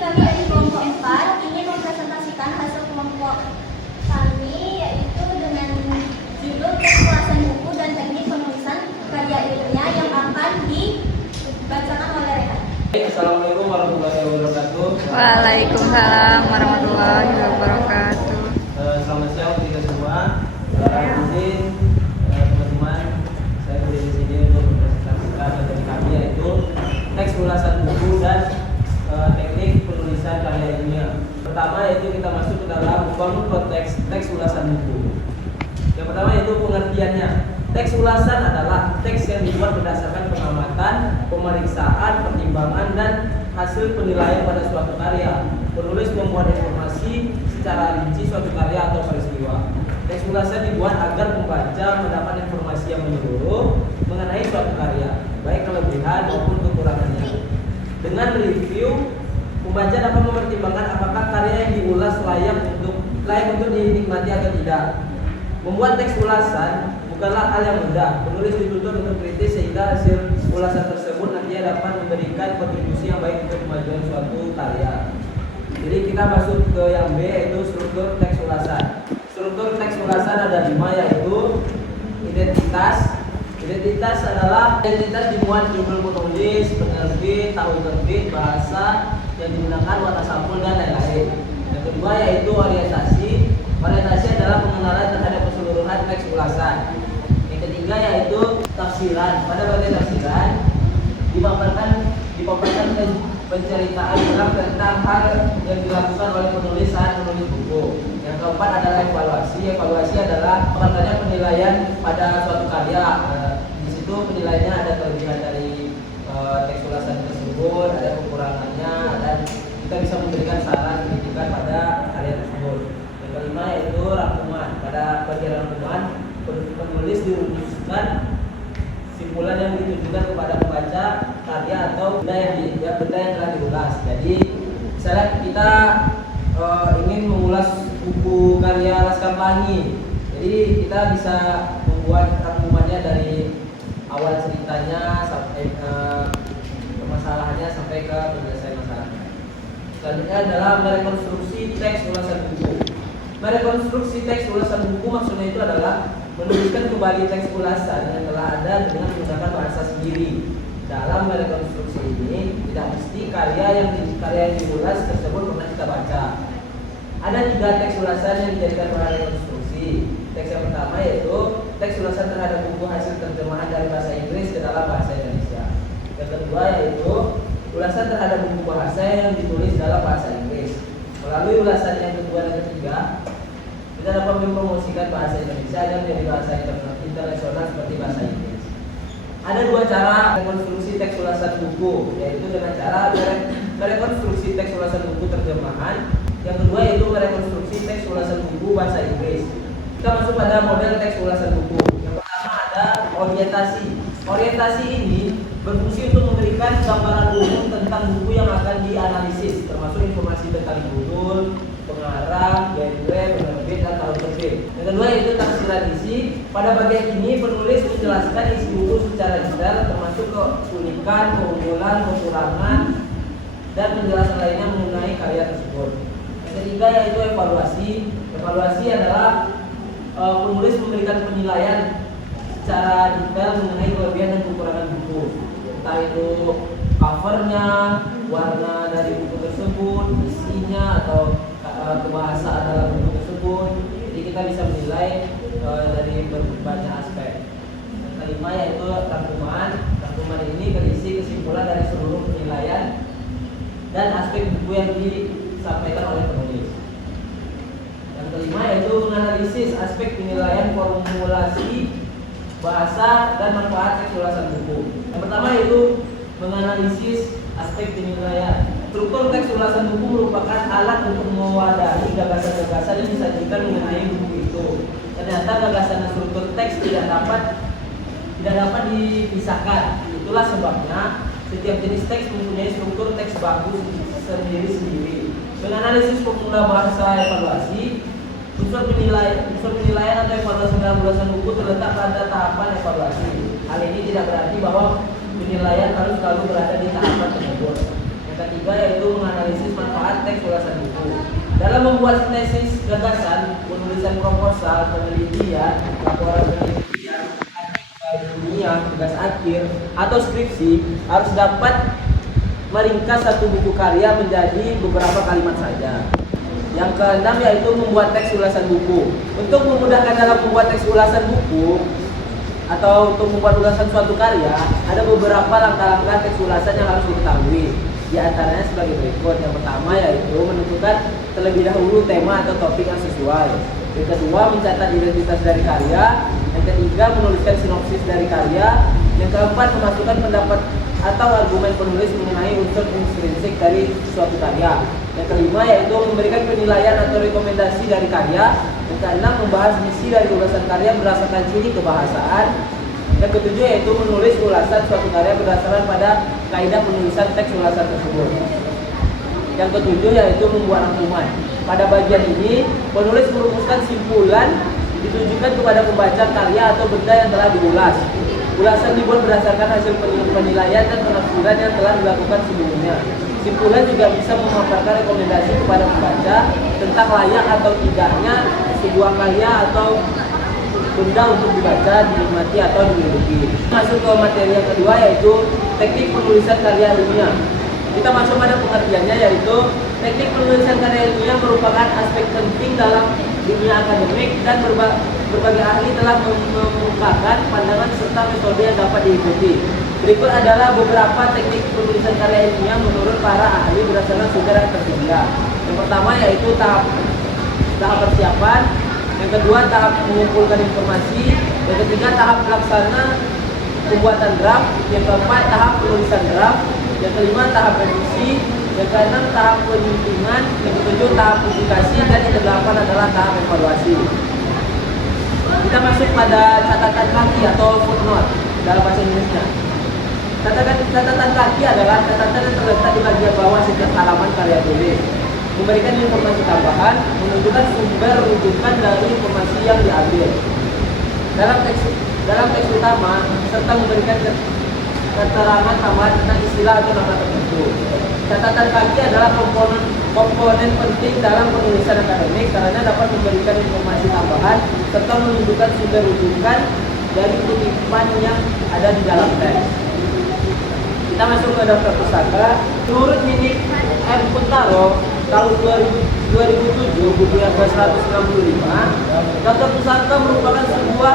kami dari kelompok 4 ingin mempresentasikan hasil kelompok kami, yaitu dengan judul teks ulasan buku dan teknik penulisan karya ilmiah yang akan dibacakan oleh Rehan. Assalamualaikum warahmatullahi wabarakatuh. Waalaikumsalam warahmatullahi wabarakatuh. Selamat siang kita semua. Izin teman-teman, saya berdiri di sini untuk mempresentasikan materi kami, yaitu teks ulasan buku dan teknik penulisan karya ilmiah. Pertama yaitu kita masuk ke dalam membangun konteks teks ulasan buku. Yang pertama yaitu pengertiannya. Teks ulasan adalah teks yang dibuat berdasarkan pengamatan, pemeriksaan, pertimbangan, dan hasil penilaian pada suatu karya. Penulis membuat informasi secara rinci suatu karya atau peristiwa. Teks ulasan dibuat agar pembaca mendapat informasi yang menyeluruh mengenai suatu karya, baik kelebihan maupun kekurangannya. Dengan review, pembaca dapat mempertimbangkan apakah karya yang diulas layak untuk dinikmati atau tidak. Membuat teks ulasan bukanlah hal yang mudah. Penulis dituntut untuk kritis sehingga hasil ulasan tersebut nantinya dapat memberikan kontribusi yang baik untuk kemajuan suatu karya. Jadi kita masuk ke yang B, yaitu struktur teks ulasan. Struktur teks ulasan ada 5, yaitu identitas. Identitas adalah identitas dimuat judul penulis, penerbit, tahun terbit, bahasa yang digunakan, warna sampul, dan lain-lain. Yang kedua yaitu orientasi. Orientasi adalah pengenalan terhadap keseluruhan teks ulasan. Yang ketiga yaitu tafsiran. Pada bagian tafsiran dipaparkan penceritaan ulang tentang hal yang dilakukan oleh penulis saat menulis buku. Yang keempat adalah evaluasi. Evaluasi adalah penilaian pada suatu karya. Di situ penilaiannya ada kelebihan dari teks ulasan tersebut, ada kekurangannya, dan kita bisa memberikan saran kritikan pada karya tersebut. Yang kelima yaitu rangkuman. Pada bagian rangkuman, penulis dirumuskan simpulan yang ditujukan kepada pembaca karya atau benda yang telah diulas. Jadi misalnya kita ingin mengulas buku karya Laskar Pelangi, jadi kita bisa membuat rangkumannya dari awal ceritanya sampai permasalahannya sampai ke penyelesaian masalahnya. Selanjutnya adalah merekonstruksi teks ulasan buku. Merekonstruksi teks ulasan buku maksudnya itu adalah menuliskan kembali teks ulasan yang telah ada dengan menggunakan bahasa sendiri. Dalam merekonstruksi ini tidak mesti karya yang diulas tersebut pernah kita baca. Ada 3 teks ulasan yang dijadikan bahan rekonstruksi. Teks yang pertama yaitu teks ulasan terhadap buku hasil terjemahan dari bahasa Inggris ke dalam bahasa Indonesia. Yang kedua yaitu ulasan terhadap buku bahasa yang ditulis dalam bahasa Inggris. Melalui ulasan yang kedua dan ketiga, kita dapat mempromosikan bahasa Indonesia dan menjadi bahasa internasional seperti bahasa Inggris. Ada 2 cara rekonstruksi teks ulasan buku, yaitu dengan cara merekonstruksi teks ulasan buku terjemahan. Yang kedua yaitu merekonstruksi teks ulasan buku bahasa Inggris. Kita masuk pada model teks ulasan buku. Yang pertama ada orientasi. Orientasi ini berfungsi untuk memberikan gambaran umum tentang buku yang akan dianalisis, termasuk informasi tentang judul, pengarang, genre, penerbit, dan tahun terbit. Yang kedua yaitu tafsiran isi. Pada bagian ini penulis menjelaskan isi buku secara detail, termasuk keunikan, keunggulan, kekurangan, dan penjelasan lainnya mengenai karya tersebut. Yang ketiga yaitu evaluasi. Evaluasi adalah penulis memberikan penilaian secara detail mengenai kelebihan dan kekurangan buku, entah itu covernya, warna dari buku tersebut, isinya, atau kebahasaan dalam buku tersebut. Jadi kita bisa menilai dari berbagai aspek. Yang kelima yaitu rangkuman. Rangkuman ini berisi kesimpulan dari seluruh penilaian dan aspek buku yang disampaikan oleh penulis. Yang kelima yaitu menganalisis aspek penilaian formulasi, bahasa, dan manfaat teks ulasan buku. Yang pertama yaitu menganalisis aspek penilaian. Struktur teks ulasan buku merupakan alat untuk mewadahi gagasan-gagasan yang disajikan mengenai buku itu. Ternyata gagasan dan struktur teks tidak dapat dipisahkan. Itulah sebabnya setiap jenis teks mempunyai struktur teks baku sendiri-sendiri. Menganalisis formula bahasa evaluasi, unsur penilaian atau evaluasi dalam ulasan buku terletak pada tahapan evaluasi. Hal ini tidak berarti bahwa penilaian harus selalu berada di tahapan tersebut. Yang ketiga yaitu menganalisis analisis manfaat teks ulasan buku. Dalam membuat sintesis gagasan, penulisan proposal, penelitian, laporan penelitian, artikel ilmiah, tugas akhir, atau skripsi harus dapat meringkas satu buku karya menjadi beberapa kalimat saja. Yang keenam yaitu membuat teks ulasan buku. Untuk memudahkan dalam membuat teks ulasan buku atau untuk membuat ulasan suatu karya, ada beberapa langkah-langkah teks ulasan yang harus diketahui. Di antaranya sebagai berikut. Yang pertama yaitu menentukan terlebih dahulu tema atau topik yang sesuai. Yang kedua, mencatat identitas dari karya. Yang ketiga, menuliskan sinopsis dari karya. Yang keempat, memasukkan pendapat atau argumen penulis mengenai unsur intrinsik dari suatu karya. Yang kelima yaitu memberikan penilaian atau rekomendasi dari karya. Yang keenam, membahas misi dari ulasan karya berdasarkan ciri kebahasaan. Yang ketujuh yaitu menulis ulasan suatu karya berdasarkan pada kaidah penulisan teks ulasan tersebut. Yang ketujuh yaitu membuat rangkuman. Pada bagian ini, penulis merumuskan simpulan ditujukan kepada pembaca karya atau benda yang telah diulas. Ulasan dibuat berdasarkan hasil penilaian dan penafsiran yang telah dilakukan sebelumnya. Simpulan juga bisa memaparkan rekomendasi kepada pembaca tentang layak atau tidaknya sebuah karya atau benda untuk dibaca, dinikmati atau dimiliki. Masuk ke materi yang kedua yaitu teknik penulisan karya ilmiah. Kita masuk pada pengertiannya yaitu teknik penulisan karya ilmiah merupakan aspek penting dalam dunia akademik dan berbagai ahli telah mengemukakan pandangan serta metode yang dapat diikuti. Berikut adalah beberapa teknik penulisan karya ilmiah menurut para ahli berdasarkan sumber yang tersedia. Yang pertama yaitu tahap persiapan. Yang kedua, tahap mengumpulkan informasi. Yang ketiga, tahap pelaksana pembuatan draft. Yang keempat, tahap penulisan draft. Yang kelima, tahap revisi. Yang keenam, tahap penyuntingan. Yang ketujuh, tahap publikasi. Dan yang kedelapan adalah tahap evaluasi. Kita masuk pada catatan kaki atau footnote dalam bahasa Inggrisnya. Catatan kaki adalah catatan yang terletak di bagian bawah setiap halaman karya tulis, memberikan informasi tambahan, menunjukkan sumber rujukan dari informasi yang diambil dalam teks utama, serta memberikan keterangan tambahan tentang istilah atau nama tertentu. Catatan kaki adalah komponen penting dalam penulisan akademik karena dapat memberikan informasi tambahan serta menunjukkan sumber rujukan dari kutipan yang ada di dalam teks. Kita masuk ke daftar pustaka. Menurut Minik M. Kuntaro tahun 2007, buku yang ke-165, daftar pustaka merupakan sebuah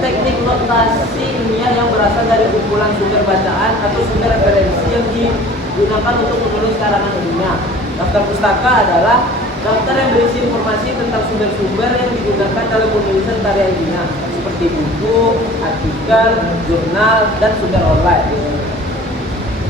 teknik notasi ilmiah yang berasal dari kumpulan sumber bacaan atau sumber referensi yang digunakan untuk menulis karangan ilmiah. Daftar pustaka adalah daftar yang berisi informasi tentang sumber-sumber yang digunakan dalam penulisan karya ilmiah, seperti buku, artikel, jurnal, dan sumber online.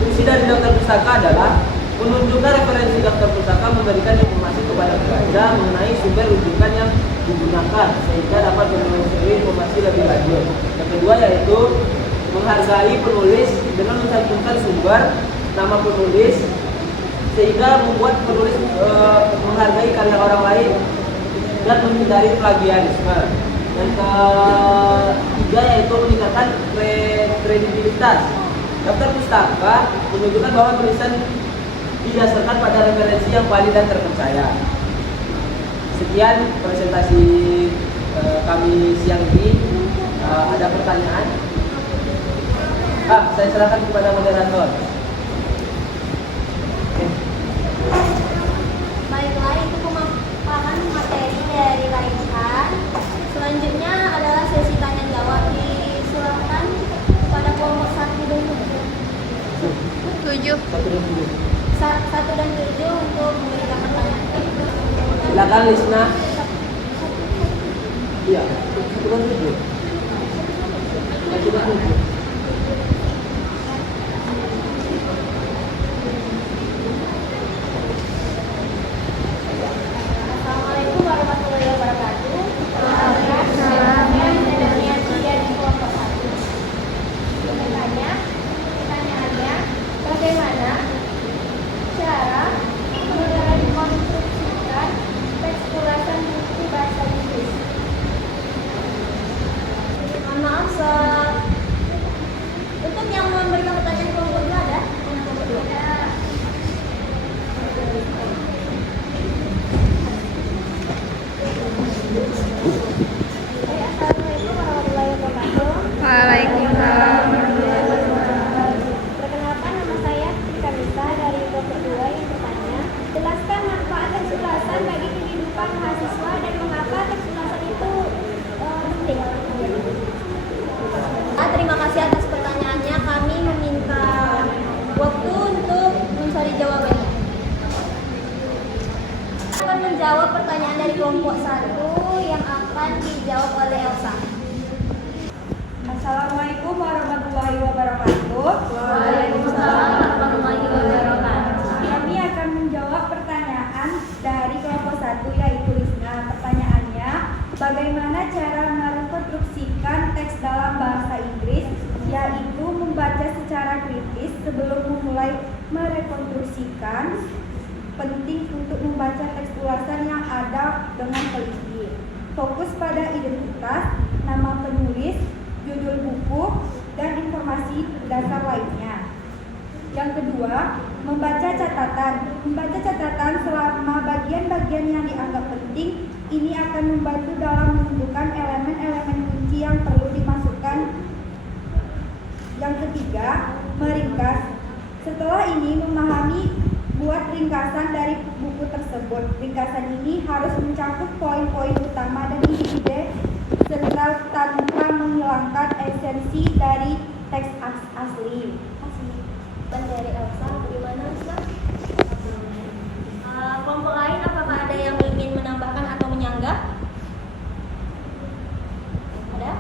Fungsi dari daftar pustaka adalah menunjukkan referensi daftar pustaka, memberikan informasi kepada pembaca mengenai sumber rujukan yang digunakan sehingga dapat menelusuri informasi lebih lanjut. Yang kedua yaitu menghargai penulis dengan mencantumkan sumber, nama penulis, sehingga membuat penulis menghargai karya orang lain dan menghindari plagiarisme. Yang ketiga yaitu meningkatkan kredibilitas. Daftar pustaka menunjukkan bahwa tulisan didasarkan pada referensi yang valid dan terpercaya. Sekian presentasi kami siang ini. Ada pertanyaan? Saya serahkan kepada moderator. Baiklah, itu pemaparan materi dari Raihan. Selanjutnya adalah sesi tanya jawab. Disilahkan kepada kelompok 1 dan 7. 1 dan 7 untuk memberikan pertanyaan. Silakan Lisna. Iya, 1 dan 7. 1 dan 7. Assalamualaikum warahmatullahi wabarakatuh. Saya Daniati dari kelompok 1. Pertanyaannya, bagaimana cara merekonstruksikan teks ulasan buku bahasa Inggris? Mohon maaf, menjawab pertanyaan dari kelompok 1 yang akan dijawab oleh Elsa. Assalamualaikum warahmatullahi wabarakatuh. Waalaikumsalam warahmatullahi wabarakatuh. Kami akan menjawab pertanyaan dari kelompok 1 yaitu Lisna. Pertanyaannya, bagaimana cara merekonstruksikan teks dalam bahasa Inggris, yaitu membaca secara kritis sebelum memulai merekonstruksikan. Penting untuk membaca teks ulasan yang ada dengan teliti. Fokus pada identitas, nama penulis, judul buku, dan informasi dasar lainnya. Yang kedua, membaca catatan. Membaca catatan selama bagian-bagian yang dianggap penting. Ini akan membantu dalam menentukan elemen-elemen kunci yang perlu dimasukkan. Yang ketiga, meringkas. Setelah ini memahami, buat ringkasan dari buku tersebut. Ringkasan ini harus mencakup poin-poin utama dan ide-ide serta tanpa menghilangkan esensi dari teks asli. Dan dari Elsa, bagaimana Elsa? Kelompok lain apakah ada yang ingin menambahkan atau menyanggah? Ada?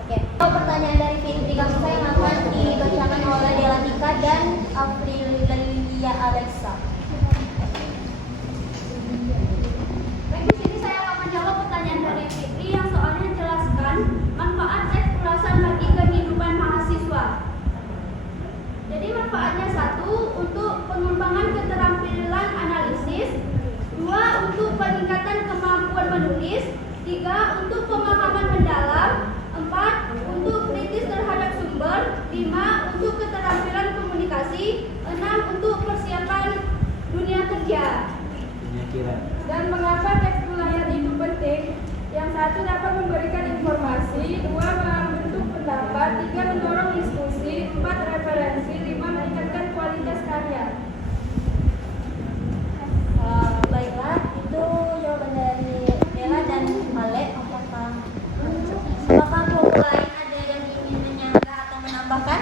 Oke. Pertanyaan dari Fitri Kamsa yang akan dibacakan oleh Delatika dan Aprilia Alexa. Baik, di sini saya akan menjawab pertanyaan dari Fitri yang soalnya menjelaskan manfaat teks ulasan bagi kehidupan mahasiswa. Jadi manfaatnya 1 untuk pengembangan keterampilan analisis, 2 untuk peningkatan kemampuan menulis, 3 untuk pemahaman mendalam, 4 untuk kritis terhadap sumber, 5 untuk keterampilan komunikasi, 6 untuk persiapan dunia kerja. Dan mengapa teks ulasan itu penting? Yang 1 dapat memberikan informasi, 2 membentuk pendapat, 3 mendorong diskusi, 4 referensi, 5 meningkatkan kualitas karya. Baiklah, itu jawaban dari Bella dan Ale. Apakah kelompok lain ada yang ingin menyanggah atau menambahkan?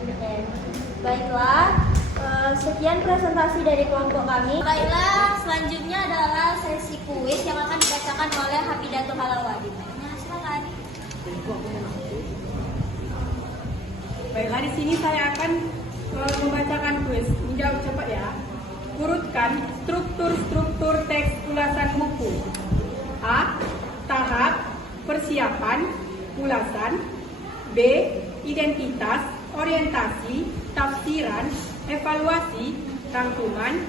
Oke. Baiklah, sekian presentasi dari kelompok kami. Baiklah, selanjutnya adalah sesi kuis yang akan dibacakan oleh Hafidatul Halawadi. Nah, silakan. Baiklah, di sini saya akan membacakan kuis. Menjawab cepat ya. Urutkan struktur-struktur teks ulasan buku. A. Tahap persiapan ulasan. B. Identitas, orientasi, tafsiran, evaluasi, rangkuman.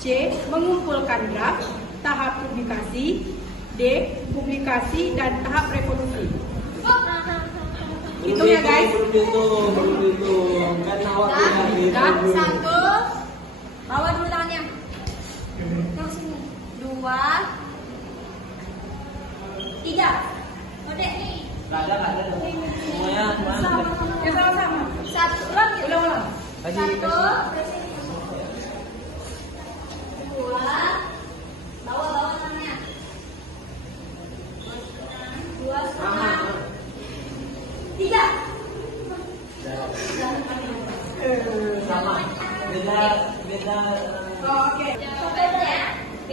C. Mengumpulkan draft, tahap publikasi. D. Publikasi dan tahap reproduksi. Hitung ya guys. Belum kan awak Dan 1. Bawa dulu tangannya. 2, 3. Ode nih. Nggak ada. Semuanya. Ya sama-sama. 1 ulang ya. Ulang. 1, 2, bawa tangannya. 2, 3. Sama. Beda. Oke. Jawabannya B,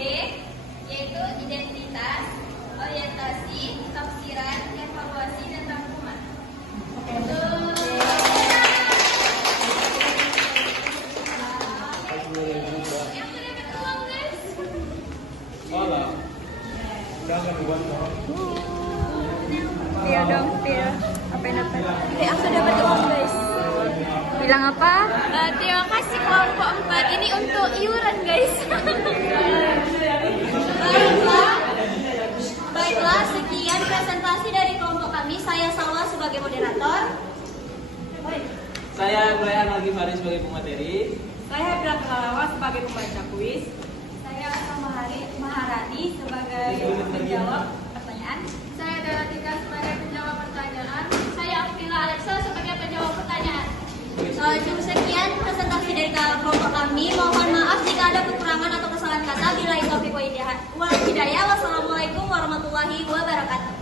yaitu identitas, orientasi, tafsiran, evaluasi, dan rangkuman. Yang sudah ketuang guys. Pil dong, pil. Apa yang dapat? Aku sudah bertemu guys. Bilang apa? Terima kasih kelompok 4 ini untuk iuran guys. Baiklah, sekian presentasi dari kelompok kami. Saya Salwa sebagai moderator. Saya Brian lagi Faris sebagai pemateri. Saya Bella Kelalawa sebagai pembaca kuis. Saya Maharani sebagai penjawab pertanyaan. Saya Delatika sebagai penjawab pertanyaan. Saya Aprilia Alexa sebagai penjawab pertanyaan. Cukup sekian presentasi dari kelompok kami. Mohon maaf jika ada kekurangan atau kesalahan kata. Bila itu wal hidayah. Wassalamualaikum warahmatullahi wabarakatuh.